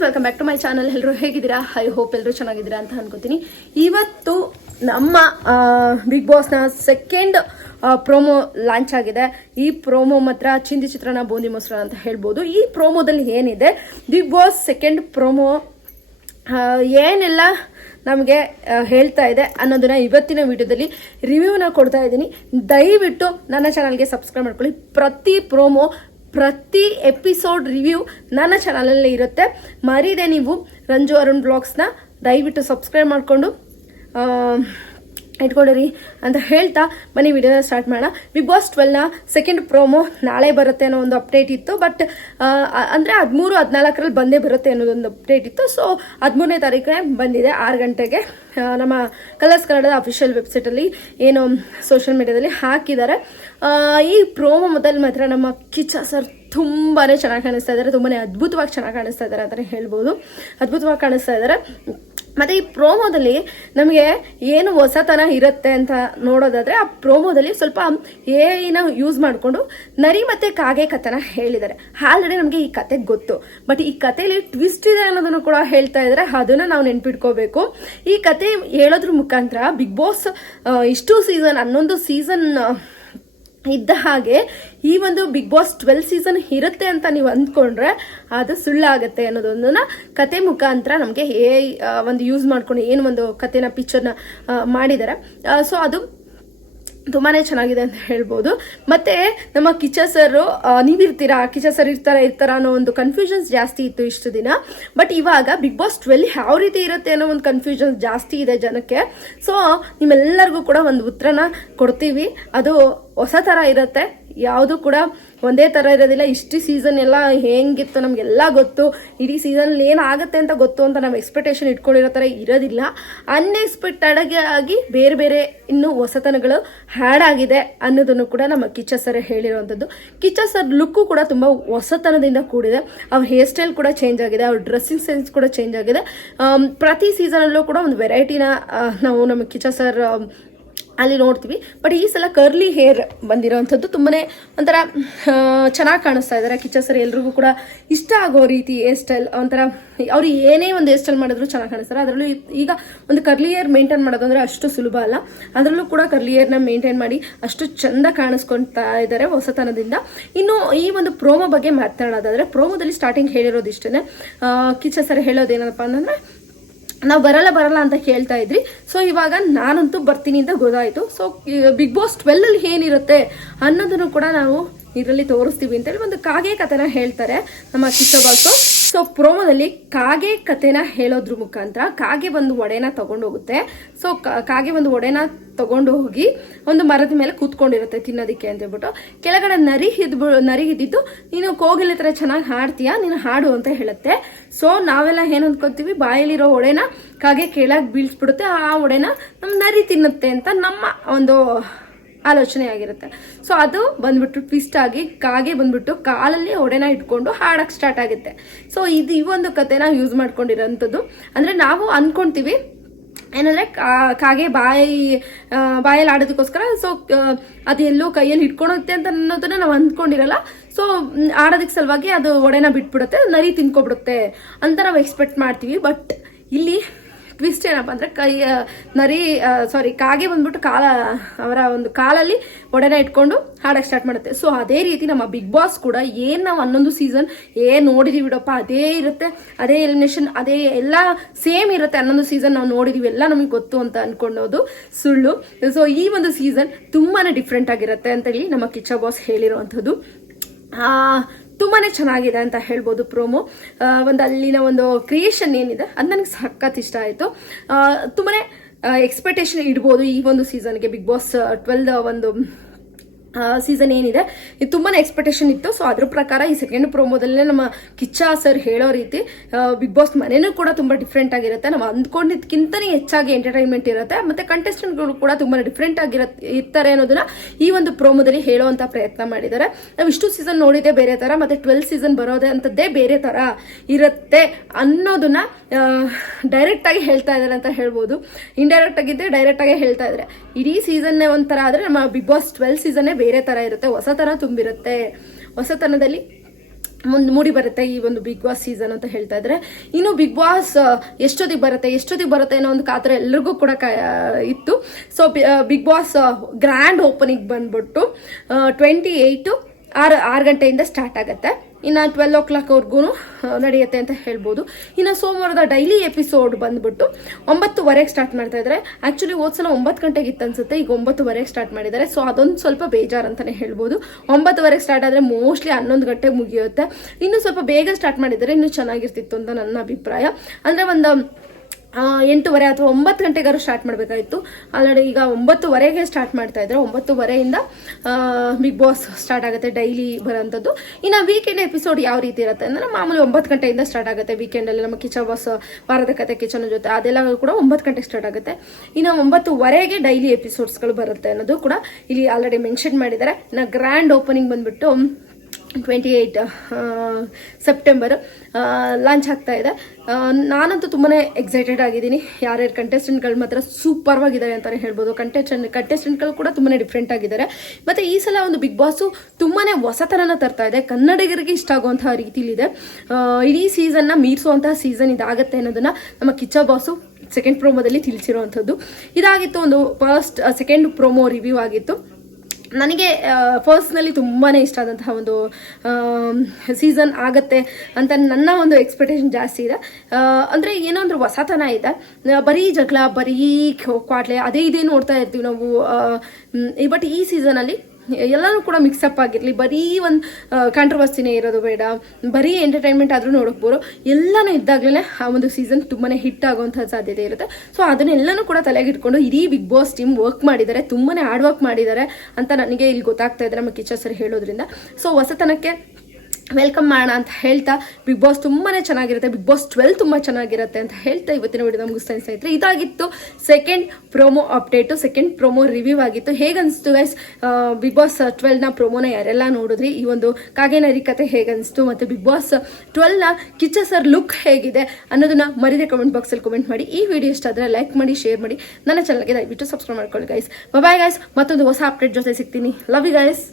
Welcome back to my channel. ಎಲ್ಲರೂ ಹೇಗಿದ್ದೀರಾ? I hope ಎಲ್ಲರೂ ಚೆನ್ನಾಗಿದ್ದೀರಾ ಅಂತ ಅನ್ಕೋತೀನಿ. ಇವತ್ತು ನಮ್ಮ ಬಿಗ್ ಬಾಸ್ನ ಸೆಕೆಂಡ್ ಪ್ರೋಮೋ ಲಾಂಚ್ ಆಗಿದೆ. ಈ ಪ್ರೋಮೋ ಮಾತ್ರ ಚಿಂದಿ ಚಿತ್ರಾನ್ನ ಬೂಂದಿ ಮೊಸರು ಅಂತ ಹೇಳ್ಬೋದು. ಈ ಪ್ರೋಮೋದಲ್ಲಿ ಏನಿದೆ, ಬಿಗ್ ಬಾಸ್ ಸೆಕೆಂಡ್ ಪ್ರೋಮೋ ಏನೆಲ್ಲ ನಮಗೆ ಹೇಳ್ತಾ ಇದೆ ಅನ್ನೋದನ್ನ ಇವತ್ತಿನ ವಿಡಿಯೋದಲ್ಲಿ ರಿವ್ಯೂನ ಕೊಡ್ತಾ ಇದ್ದೀನಿ. ದಯವಿಟ್ಟು ನನ್ನ ಚಾನಲ್ಗೆ ಸಬ್ಸ್ಕ್ರೈಬ್ ಮಾಡ್ಕೊಳ್ಳಿ. ಪ್ರತಿ ಪ್ರೋಮೋ, ಪ್ರತಿ ಎಪಿಸೋಡ್ ರಿವ್ಯೂ ನನ್ನ ಚಾನಲಲ್ಲಿ ಇರುತ್ತೆ. ಮರೀದೆ ನೀವು ರಂಜು ಅರುಣ್ ಬ್ಲಾಗ್ಸ್ನ ದಯವಿಟ್ಟು ಸಬ್ಸ್ಕ್ರೈಬ್ ಮಾಡಿಕೊಂಡು ಇಟ್ಕೊಂಡಿರಿ ಅಂತ ಹೇಳ್ತಾ ಬನ್ನಿ ವಿಡಿಯೋನ ಸ್ಟಾರ್ಟ್ ಮಾಡೋಣ. ಬಿಗ್ ಬಾಸ್ 12ನ ಸೆಕೆಂಡ್ ಪ್ರೋಮೋ ನಾಳೆ ಬರುತ್ತೆ ಅನ್ನೋ ಒಂದು ಅಪ್ಡೇಟ್ ಇತ್ತು. ಬಟ್ ಅಂದರೆ 13-14ರಲ್ಲಿ ಬಂದೇ ಬರುತ್ತೆ ಅನ್ನೋದೊಂದು ಅಪ್ಡೇಟ್ ಇತ್ತು. ಸೊ 13ನೇ ತಾರೀಕಿಗೆ ಬಂದಿದೆ 6 ಗಂಟೆಗೆ ನಮ್ಮ ಕಲರ್ಸ್ ಕನ್ನಡದ ಅಫಿಷಿಯಲ್ ವೆಬ್ಸೈಟಲ್ಲಿ ಏನು ಸೋಷಿಯಲ್ ಮೀಡಿಯಾದಲ್ಲಿ ಹಾಕಿದ್ದಾರೆ. ಈ ಪ್ರೋಮೋ ಮೊದಲು ಮಾತ್ರ ನಮ್ಮ ಕಿಚ್ಚ ಸರ್ ತುಂಬಾ ಚೆನ್ನಾಗಿ ಕಾಣಿಸ್ತಾ ಇದ್ದಾರೆ. ತುಂಬಾ ಅದ್ಭುತವಾಗಿ ಚೆನ್ನಾಗಿ ಕಾಣಿಸ್ತಾ ಇದ್ದಾರೆ ಅಂತಲೇ ಹೇಳ್ಬೋದು. ಅದ್ಭುತವಾಗಿ ಕಾಣಿಸ್ತಾ ಇದ್ದಾರೆ. ಮತ್ತು ಈ ಪ್ರೋಮೋದಲ್ಲಿ ನಮಗೆ ಏನು ಹೊಸತನ ಇರುತ್ತೆ ಅಂತ ನೋಡೋದಾದರೆ, ಆ ಪ್ರೋಮೋದಲ್ಲಿ ಸ್ವಲ್ಪ ಏನ ಯೂಸ್ ಮಾಡಿಕೊಂಡು ನರಿ ಮತ್ತು ಕಾಗೆ ಕಥೆನ ಹೇಳಿದ್ದಾರೆ. ಆಲ್ರೆಡಿ ನಮಗೆ ಈ ಕತೆ ಗೊತ್ತು, ಬಟ್ ಈ ಕಥೆಯಲ್ಲಿ ಟ್ವಿಸ್ಟ್ ಇದೆ ಅನ್ನೋದನ್ನು ಕೂಡ ಹೇಳ್ತಾ ಇದ್ದಾರೆ. ಅದನ್ನು ನಾವು ನೆನ್ಪಿಟ್ಕೋಬೇಕು. ಈ ಕತೆ ಹೇಳೋದ್ರ ಮುಖಾಂತರ ಬಿಗ್ ಬಾಸ್ ಇಷ್ಟು ಸೀಸನ್ 11 ಸೀಸನ್ ಇದ್ದ ಹಾಗೆ ಈ ಒಂದು ಬಿಗ್ ಬಾಸ್ 12 ಸೀಸನ್ ಇರುತ್ತೆ ಅಂತ ನೀವು ಅಂದ್ಕೊಂಡ್ರೆ ಅದು ಸುಳ್ಳಾಗತ್ತೆ ಅನ್ನೋದೊಂದನ್ನ ಕತೆ ಮುಖಾಂತರ ನಮಗೆ ಒಂದು ಯೂಸ್ ಮಾಡ್ಕೊಂಡು ಏನು ಒಂದು ಕತೆನ ಪಿಕ್ಚರ್ನ ಮಾಡಿದ್ದಾರೆ. ಸೊ ಅದು ತುಂಬಾನೇ ಚೆನ್ನಾಗಿದೆ ಅಂತ ಹೇಳ್ಬೋದು. ಮತ್ತೆ ನಮ್ಮ ಕಿಚ್ಚ ಸರ್ ನೀವಿರ್ತೀರಾ, ಕಿಚ್ಚ ಸರ್ ಇರ್ತಾರಾ ಅನ್ನೋ ಒಂದು ಕನ್ಫ್ಯೂಷನ್ಸ್ ಜಾಸ್ತಿ ಇತ್ತು ಇಷ್ಟು ದಿನ. ಬಟ್ ಇವಾಗ ಬಿಗ್ ಬಾಸ್ 12 ಯಾವ ರೀತಿ ಇರುತ್ತೆ ಅನ್ನೋ ಒಂದು ಕನ್ಫ್ಯೂಷನ್ಸ್ ಜಾಸ್ತಿ ಇದೆ ಜನಕ್ಕೆ. ಸೊ ನಿಮ್ಮೆಲ್ಲರಿಗೂ ಕೂಡ ಒಂದು ಉತ್ತರನ ಕೊಡ್ತೀವಿ. ಅದು ಹೊಸ ಥರ ಇರುತ್ತೆ, ಯಾವುದು ಕೂಡ ಒಂದೇ ಥರ ಇರೋದಿಲ್ಲ. ಇಷ್ಟು ಸೀಸನ್ ಎಲ್ಲ ಹೆಂಗಿತ್ತು ನಮಗೆಲ್ಲ ಗೊತ್ತು. ಇಡೀ ಸೀಸನಲ್ಲಿ ಏನಾಗುತ್ತೆ ಅಂತ ಗೊತ್ತು ಅಂತ ನಾವು ಎಕ್ಸ್ಪೆಕ್ಟೇಷನ್ ಇಟ್ಕೊಂಡಿರೋ ಥರ ಇರೋದಿಲ್ಲ. ಅನ್ಎಕ್ಸ್ಪೆಕ್ಟೆಡ್ ಆಗಿ ಬೇರೆ ಬೇರೆ ಇನ್ನೂ ಹೊಸತನಗಳು ಹ್ಯಾಡ್ ಆಗಿದೆ ಅನ್ನೋದನ್ನು ಕೂಡ ನಮ್ಮ ಕಿಚ್ಚ ಸರ್ ಹೇಳಿರುವಂಥದ್ದು. ಕಿಚ್ಚ ಸರ್ ಲುಕ್ಕು ಕೂಡ ತುಂಬ ಹೊಸತನದಿಂದ ಕೂಡಿದೆ. ಅವ್ರ ಹೇರ್ ಸ್ಟೈಲ್ ಕೂಡ ಚೇಂಜ್ ಆಗಿದೆ, ಅವ್ರ ಡ್ರೆಸ್ಸಿಂಗ್ ಸೆನ್ಸ್ ಕೂಡ ಚೇಂಜ್ ಆಗಿದೆ. ಪ್ರತಿ ಸೀಸನಲ್ಲೂ ಕೂಡ ಒಂದು ವೆರೈಟಿನ ನಾವು ನಮ್ಮ ಕಿಚ್ಚ ಸರ್ ಅಲ್ಲಿ ನೋಡ್ತೀವಿ. ಬಟ್ ಈ ಸಲ ಕರ್ಲಿ ಹೇರ್ ಬಂದಿರೋವಂಥದ್ದು ತುಂಬಾ ಒಂಥರ ಚೆನ್ನಾಗಿ ಕಾಣಿಸ್ತಾ ಇದ್ದಾರೆ. ಕಿಚ್ಚ ಸರ್ ಎಲ್ರಿಗೂ ಕೂಡ ಇಷ್ಟ ಆಗೋ ರೀತಿ ಹೇರ್ ಸ್ಟೈಲ್, ಒಂಥರ ಅವ್ರು ಏನೇ ಒಂದು ಹೇರ್ ಸ್ಟೈಲ್ ಮಾಡಿದ್ರು ಚೆನ್ನಾಗಿ ಕಾಣಿಸ್ತಾರೆ. ಅದರಲ್ಲೂ ಈಗ ಒಂದು ಕರ್ಲಿ ಹೇರ್ ಮೇಂಟೈನ್ ಮಾಡೋದು ಅಂದರೆ ಅಷ್ಟು ಸುಲಭ ಅಲ್ಲ. ಅದರಲ್ಲೂ ಕೂಡ ಕರ್ಲಿ ಹೇರ್ನ ಮೇಂಟೈನ್ ಮಾಡಿ ಅಷ್ಟು ಚಂದ ಕಾಣಿಸ್ಕೊಳ್ತಾ ಇದ್ದಾರೆ ಹೊಸತನದಿಂದ. ಇನ್ನು ಈ ಒಂದು ಪ್ರೋಮೋ ಬಗ್ಗೆ ಮಾತನಾಡೋದಾದ್ರೆ, ಪ್ರೋಮೋದಲ್ಲಿ ಸ್ಟಾರ್ಟಿಂಗ್ ಹೇಳಿರೋದು ಇಷ್ಟೇ. ಕಿಚ್ಚ ಸರ್ ಹೇಳೋದೇನಪ್ಪ ಅಂತಂದ್ರೆ, ನಾವು ಬರಲ್ಲ ಅಂತ ಕೇಳ್ತಾ ಇದ್ರಿ. ಸೊ ಇವಾಗ ನಾನಂತೂ ಬರ್ತೀನಿ ಅಂತ ಗೊತ್ತಾಯ್ತು. ಸೊ ಬಿಗ್ ಬಾಸ್ 12 ಏನಿರುತ್ತೆ ಅನ್ನೋದನ್ನು ಕೂಡ ನಾವು ಇದರಲ್ಲಿ ತೋರಿಸ್ತೀವಿ ಅಂತೇಳಿ ಒಂದು ಕಾಗೆ ಕಥೆನ ಹೇಳ್ತಾರೆ ನಮ್ಮ ಕಿಚ್ಚ ಬಾಸು. ಸೊ ಪ್ರೋಮೋದಲ್ಲಿ ಕಾಗೆ ಕಥೆನ ಹೇಳೋದ್ರ ಮುಖಾಂತರ ಕಾಗೆ ಒಂದು ಒಡೆನ ತಗೊಂಡು ಹೋಗುತ್ತೆ. ಸೊ ಕಾಗೆ ಒಂದು ಒಡೆನ ತಗೊಂಡು ಹೋಗಿ ಒಂದು ಮರದ ಮೇಲೆ ಕೂತ್ಕೊಂಡಿರುತ್ತೆ ತಿನ್ನೋದಕ್ಕೆ ಅಂತ ಹೇಳ್ಬಿಟ್ಟು. ಕೆಳಗಡೆ ನರಿ ಹಿಡಿದ್ದು ನೀನು ಕೋಗಿಲೆ ಥರ ಚೆನ್ನಾಗಿ ಹಾಡ್ತೀಯಾ, ನೀನು ಹಾಡು ಅಂತ ಹೇಳುತ್ತೆ. ಸೊ ನಾವೆಲ್ಲ ಏನು ಅಂದ್ಕೊತೀವಿ, ಬಾಯಲ್ಲಿರೋ ಒಡೆನ ಕಾಗೆ ಕೆಳಗೆ ಬೀಳ್ಸ್ಬಿಡುತ್ತೆ, ಆ ಒಡೆನ ನಮ್ಮ ನರಿ ತಿನ್ನುತ್ತೆ ಅಂತ ನಮ್ಮ ಒಂದು ಆಲೋಚನೆ ಆಗಿರುತ್ತೆ. ಸೊ ಅದು ಬಂದ್ಬಿಟ್ಟು ಟ್ವಿಸ್ಟ್ ಆಗಿ ಕಾಗೆ ಬಂದ್ಬಿಟ್ಟು ಕಾಲಲ್ಲಿ ಒಡೆನ ಇಟ್ಕೊಂಡು ಹಾಡಕ್ಕೆ ಸ್ಟಾರ್ಟ್ ಆಗುತ್ತೆ. ಸೊ ಇದು ಈ ಒಂದು ಕಥೆನ ಯೂಸ್ ಮಾಡ್ಕೊಂಡಿರೋಂಥದ್ದು. ಅಂದರೆ ನಾವು ಅನ್ಕೊಂತೀವಿ ಏನಂದ್ರೆ ಕಾಗೆ ಬಾಯಲ್ಲಿ ಆಡೋದಕ್ಕೋಸ್ಕರ ಸೊ ಅದು ಎಲ್ಲೋ ಕೈಯಲ್ಲಿ ಇಟ್ಕೊಳುತ್ತೆ ಅಂತ ಅನ್ನೋದನ್ನ ನಾವು ಅಂದ್ಕೊಂಡಿರಲ್ಲ. ಸೊ ಆಡೋದಕ್ಕೆ ಸಲುವಾಗಿ ಅದು ಒಡೆನ ಬಿಟ್ಬಿಡುತ್ತೆ, ನರಿ ತಿನ್ಕೊಬಿಡುತ್ತೆ ಅಂತ ನಾವು ಎಕ್ಸ್ಪೆಕ್ಟ್ ಮಾಡ್ತೀವಿ. ಬಟ್ ಇಲ್ಲಿ ಟ್ವಿಸ್ಟ್ ಏನಪ್ಪ ಅಂದ್ರೆ ಕಾಗೆ ಬಂದ್ಬಿಟ್ಟು ಅವರ ಒಂದು ಕಾಲಲ್ಲಿ ಒಡೆನ ಇಟ್ಕೊಂಡು ಹಾಡಕ್ಕೆ ಸ್ಟಾರ್ಟ್ ಮಾಡುತ್ತೆ. ಸೊ ಅದೇ ರೀತಿ ನಮ್ಮ ಬಿಗ್ ಬಾಸ್ ಕೂಡ ಏನ್ ನಾವು 11 ಸೀಸನ್ ನೋಡಿದೀವಿ ಬಿಡಪ್ಪ, ಅದೇ ಇರುತ್ತೆ, ಅದೇ ಎಲಿಮಿನೇಷನ್, ಅದೇ ಎಲ್ಲ ಸೇಮ್ ಇರುತ್ತೆ. 11 ಸೀಸನ್ ನಾವು ನೋಡಿದೀವಿ, ಎಲ್ಲ ನಮಗೆ ಗೊತ್ತು ಅಂತ ಅನ್ಕೊಳ್ಳೋದು ಸುಳ್ಳು. ಸೊ ಈ ಒಂದು ಸೀಸನ್ ತುಂಬಾನೇ ಡಿಫ್ರೆಂಟ್ ಆಗಿರುತ್ತೆ ಅಂತ ಹೇಳಿ ನಮ್ಮ ಕಿಚ್ಚ ಬಾಸ್ ಹೇಳಿರುವಂಥದ್ದು. ತುಂಬಾನೇ ಚೆನ್ನಾಗಿದೆ ಅಂತ ಹೇಳ್ಬೋದು ಪ್ರೋಮೋ. ಒಂದು ಅಲ್ಲಿನ ಒಂದು ಕ್ರಿಯೇಷನ್ ಏನಿದೆ ಅದು ನನಗೆ ಸಖತ್ ಇಷ್ಟ ಆಯಿತು. ತುಂಬಾನೇ ಎಕ್ಸ್ಪೆಕ್ಟೇಷನ್ ಇಡ್ಬೋದು ಈ ಒಂದು ಸೀಸನ್ಗೆ. ಬಿಗ್ ಬಾಸ್ 12 ಒಂದು ಸೀಸನ್ ಏನಿದೆ ಇದು ತುಂಬಾನೇ ಎಕ್ಸ್ಪೆಕ್ಟೇಷನ್ ಇತ್ತು. ಸೊ ಅದ್ರ ಪ್ರಕಾರ ಈ ಸೆಕೆಂಡ್ ಪ್ರೋಮೋದಲ್ಲೇ ನಮ್ಮ ಕಿಚ್ಚ ಸರ್ ಹೇಳೋ ರೀತಿ ಬಿಗ್ ಬಾಸ್ ಮನೆಯೂ ಕೂಡ ತುಂಬಾ ಡಿಫ್ರೆಂಟ್ ಆಗಿರುತ್ತೆ. ನಾವು ಅಂದ್ಕೊಂಡಿದ್ದಕ್ಕಿಂತನೇ ಹೆಚ್ಚಾಗಿ ಎಂಟರ್ಟೈನ್ಮೆಂಟ್ ಇರುತ್ತೆ. ಮತ್ತೆ ಕಂಟೆಸ್ಟೆಂಟ್ಗಳು ಕೂಡ ತುಂಬಾ ಡಿಫ್ರೆಂಟ್ ಇರ್ತಾರೆ ಅನ್ನೋದನ್ನ ಈ ಒಂದು ಪ್ರೋಮೋದಲ್ಲಿ ಹೇಳುವಂತ ಪ್ರಯತ್ನ ಮಾಡಿದ್ದಾರೆ. ನಾವು ಇಷ್ಟು ಸೀಸನ್ ನೋಡಿದೆ ಬೇರೆ ತರ, ಮತ್ತೆ 12 ಸೀಸನ್ ಬರೋದೇ ಅಂತದ್ದೇ ಬೇರೆ ತರ ಇರುತ್ತೆ ಅನ್ನೋದನ್ನ ಡೈರೆಕ್ಟ್ ಆಗಿ ಹೇಳ್ತಾ ಇದ್ದಾರೆ ಅಂತ ಹೇಳ್ಬೋದು. ಇಂಡೈರೆಕ್ಟ್ ಆಗಿದ್ದೆ ಡೈರೆಕ್ಟ್ ಆಗಿ ಹೇಳ್ತಾ ಇದ್ದಾರೆ. ಇಡೀ ಸೀಸನ್ನೇ ಒಂಥರ ಆದ್ರೆ ನಮ್ಮ ಬಿಗ್ ಬಾಸ್ 12 ಸೀಸನ್ನೇ ಬೇರೆ ತರ ಇರುತ್ತೆ, ಹೊಸತನ ತುಂಬಿರುತ್ತೆ. ಹೊಸತನದಲ್ಲಿ ಮೂಡಿ ಬರುತ್ತೆ ಈ ಒಂದು ಬಿಗ್ ಬಾಸ್ ಸೀಸನ್ ಅಂತ ಹೇಳ್ತಾ ಇದ್ರೆ. ಇನ್ನು ಬಿಗ್ ಬಾಸ್ ಎಷ್ಟೊತ್ತಿಗೆ ಬರುತ್ತೆ ಅನ್ನೋ ಒಂದು ಕಾತರ ಎಲ್ರಿಗೂ ಕೂಡ ಇತ್ತು. So Bigg Boss grand opening ಬಂದ್ಬಿಟ್ಟು 28 6 ಗಂಟೆಯಿಂದ ಸ್ಟಾರ್ಟ್ ಆಗುತ್ತೆ. ಇನ್ನು 12 o'clock ವರ್ಗೂ ನಡೆಯುತ್ತೆ ಅಂತ ಹೇಳ್ಬೋದು. ಇನ್ನು ಸೋಮವಾರದ ಡೈಲಿ ಎಪಿಸೋಡ್ ಬಂದ್ಬಿಟ್ಟು 9:30 ಸ್ಟಾರ್ಟ್ ಮಾಡ್ತಾ ಇದ್ದಾರೆ. ಆಕ್ಚುಲಿ ಹೋದ್ಸಲ 9 ಗಂಟೆಗೆ ಇತ್ತು ಅನ್ಸುತ್ತೆ, ಈಗ 9:30 ಸ್ಟಾರ್ಟ್ ಮಾಡಿದ್ದಾರೆ. ಸೊ ಅದೊಂದು ಸ್ವಲ್ಪ ಬೇಜಾರು ಅಂತಾನೆ ಹೇಳ್ಬೋದು. 9:30 ಸ್ಟಾರ್ಟ್ ಆದ್ರೆ ಮೋಸ್ಟ್ಲಿ 11 ಗಂಟೆಗೆ ಮುಗಿಯುತ್ತೆ. ಇನ್ನು ಸ್ವಲ್ಪ ಬೇಗ ಸ್ಟಾರ್ಟ್ ಮಾಡಿದರೆ ಇನ್ನೂ ಚೆನ್ನಾಗಿರ್ತಿತ್ತು ಅಂತ ನನ್ನ ಅಭಿಪ್ರಾಯ. ಅಂದ್ರೆ ಒಂದು 8:30 ಅಥವಾ 9 ಗಂಟೆಗಾರು ಸ್ಟಾರ್ಟ್ ಮಾಡಬೇಕಾಗಿತ್ತು. ಆಲ್ರೆಡಿ ಈಗ 9:30ಗೆ ಸ್ಟಾರ್ಟ್ ಮಾಡ್ತಾ ಇದ್ದಾರೆ. 9:30ಯಿಂದ ಬಿಗ್ ಬಾಸ್ ಸ್ಟಾರ್ಟ್ ಆಗುತ್ತೆ ಡೈಲಿ ಬರೋಂಥದ್ದು. ಇನ್ನು ವೀಕೆಂಡ್ ಎಪಿಸೋಡ್ ಯಾವ ರೀತಿ ಇರುತ್ತೆ ಅಂದ್ರೆ ಮಾಮೂಲಿ 9 ಗಂಟೆಯಿಂದ ಸ್ಟಾರ್ಟ್ ಆಗುತ್ತೆ. ವೀಕೆಂಡಲ್ಲಿ ನಮ್ಮ ಕಿಚನ್ ಬಾಸ್ ವಾರದ ಕತೆ ಕಿಚನ್ ಜೊತೆ ಅದೆಲ್ಲ ಕೂಡ 9 ಗಂಟೆಗೆ ಸ್ಟಾರ್ಟ್ ಆಗುತ್ತೆ. ಇನ್ನು 9:30ಗೆ ಡೈಲಿ ಎಪಿಸೋಡ್ಸ್ಗಳು ಬರುತ್ತೆ ಅನ್ನೋದು ಕೂಡ ಇಲ್ಲಿ ಆಲ್ರೆಡಿ ಮೆನ್ಷನ್ ಮಾಡಿದ್ದಾರೆ. ಇನ್ನು ಗ್ರ್ಯಾಂಡ್ ಓಪನಿಂಗ್ ಬಂದ್ಬಿಟ್ಟು 28 ಸೆಪ್ಟೆಂಬರ್ ಲಾಂಚ್ ಆಗ್ತಾ ಇದೆ. ನಾನಂತೂ ತುಂಬಾನೇ ಎಕ್ಸೈಟೆಡ್ ಆಗಿದ್ದೀನಿ. ಯಾರ್ಯಾರು ಕಂಟೆಸ್ಟೆಂಟ್ಗಳು ಮಾತ್ರ ಸೂಪರ್ ಆಗಿದ್ದಾರೆ ಅಂತಾನೆ ಹೇಳ್ಬೋದು. ಕಂಟೆಸ್ಟೆಂಟ್ಗಳು ಕೂಡ ತುಂಬಾನೇ ಡಿಫ್ರೆಂಟ್ ಆಗಿದ್ದಾರೆ. ಮತ್ತೆ ಈ ಸಲ ಒಂದು ಬಿಗ್ ಬಾಸ್ ತುಂಬಾನೇ ಹೊಸತನನ ತರ್ತಾ ಇದೆ, ಕನ್ನಡಿಗರಿಗೆ ಇಷ್ಟ ಆಗುವಂತಹ ರೀತಿಲಿದೆ. ಇಡೀ ಸೀಸನ್ನ ಮೀರಿಸುವಂತಹ ಸೀಸನ್ ಇದಾಗತ್ತೆ ಅನ್ನೋದನ್ನ ನಮ್ಮ ಕಿಚ್ಚ ಬಾಸು ಸೆಕೆಂಡ್ ಪ್ರೋಮೋದಲ್ಲಿ ತಿಳಿಸಿರುವಂಥದ್ದು. ಇದಾಗಿತ್ತು ಒಂದು ಸೆಕೆಂಡ್ ಪ್ರೋಮೋ ರಿವ್ಯೂ ಆಗಿತ್ತು. ನನಗೆ ಪರ್ಸ್ನಲಿ ತುಂಬಾನೇ ಇಷ್ಟ ಆದಂತಹ ಒಂದು ಸೀಸನ್ ಆಗತ್ತೆ ಅಂತ ನನ್ನ ಒಂದು ಎಕ್ಸ್ಪೆಕ್ಟೇಷನ್ ಜಾಸ್ತಿ ಇದೆ. ಅಂದ್ರೆ ಏನೋ ಅಂದ್ರೆ ಹೊಸತನ ಇದೆ. ಬರೀ ಜಗಳ, ಬರೀ ಕ್ವಾಟ್ಲೆ ಅದೇ ಇದೇ ನೋಡ್ತಾ ಇರ್ತೀವಿ ನಾವು. ಬಟ್ ಈ ಸೀಸನ್ ಅಲ್ಲಿ ಎಲ್ಲಾನು ಕೂಡ ಮಿಕ್ಸಪ್ ಆಗಿರ್ಲಿ, ಬರೀ ಒಂದು ಕಾಂಟ್ರವರ್ಸಿನೇ ಇರೋದು ಬೇಡ, ಬರೀ ಎಂಟರ್ಟೈನ್ಮೆಂಟ್ ಆದ್ರೂ ನೋಡಕ್ಬೋದು. ಎಲ್ಲಾನು ಇದ್ದಾಗಲೇ ಆ ಒಂದು ಸೀಸನ್ ತುಂಬಾನೇ ಹಿಟ್ ಆಗುವಂತಹ ಸಾಧ್ಯತೆ ಇರುತ್ತೆ. ಸೊ ಅದನ್ನೆಲ್ಲನೂ ಕೂಡ ತಲೆಗಿಟ್ಕೊಂಡು ಇಡೀ ಬಿಗ್ ಬಾಸ್ ಟೀಮ್ ವರ್ಕ್ ಮಾಡಿದ್ದಾರೆ, ತುಂಬಾನೇ ಹಾರ್ಡ್ ವರ್ಕ್ ಮಾಡಿದ್ದಾರೆ ಅಂತ ನನಗೆ ಇಲ್ಲಿ ಗೊತ್ತಾಗ್ತಾ ಇದೆ ನಮ್ಮ ಕಿಚ್ಚ ಸರ್ ಹೇಳೋದ್ರಿಂದ. ಸೊ ಹೊಸತನಕ್ಕೆ ವೆಲ್ಕಮ್ ಮಾಡೋಣ ಅಂತ ಹೇಳ್ತಾ ಬಿಗ್ ಬಾಸ್ ತುಂಬಾನೇ ಚೆನ್ನಾಗಿರುತ್ತೆ. ಬಿಗ್ ಬಾಸ್ 12 ತುಂಬಾ ಚೆನ್ನಾಗಿರುತ್ತೆ ಅಂತ ಹೇಳ್ತಾ ಇವತ್ತಿನ ವಿಡಿಯೋ ಮುಗಿಸ್ತಾ ಇದ್ರೆ ಇದಾಗಿತ್ತು second promo update, second promo review ಆಗಿತ್ತು. ಹೇಗನ್ಸ್ತು ಗೈಸ್ ಬಿಗ್ ಬಾಸ್ 12ನ ಪ್ರೋಮೋನ ಯಾರೆಲ್ಲ ನೋಡಿದ್ರಿ? ಈ ಒಂದು ಕಾಗೇನರಿ ಕತೆ ಹೇಗನ್ಸ್ತು, ಮತ್ತೆ ಬಿಗ್ ಬಾಸ್ 12ನ ಕಿಚ್ಚ ಸರ್ ಲುಕ್ ಹೇಗಿದೆ ಅನ್ನೋದನ್ನ ಮರಿದೆ ಕಮೆಂಟ್ ಬಾಕ್ಸ್ ಅಲ್ಲಿ ಕಮೆಂಟ್ ಮಾಡಿ. ಈ ವಿಡಿಯೋ ಇಷ್ಟ ಆದ್ರೆ ಲೈಕ್ ಮಾಡಿ, ಶೇರ್ ಮಾಡಿ, ನನ್ನ ಚಾನಲ್ಗೆ ದಯವಿಟ್ಟು ಸಬ್ಸ್ಕ್ರೈಬ್ ಮಾಡ್ಕೊಳ್ಳಿ ಗೈಸ್. ಬಾಯ್ ಗೈಸ್, ಮತ್ತೊಂದು ಹೊಸ ಅಪ್ಡೇಟ್ ಜೊತೆ ಸಿಗ್ತೀನಿ. Love you guys.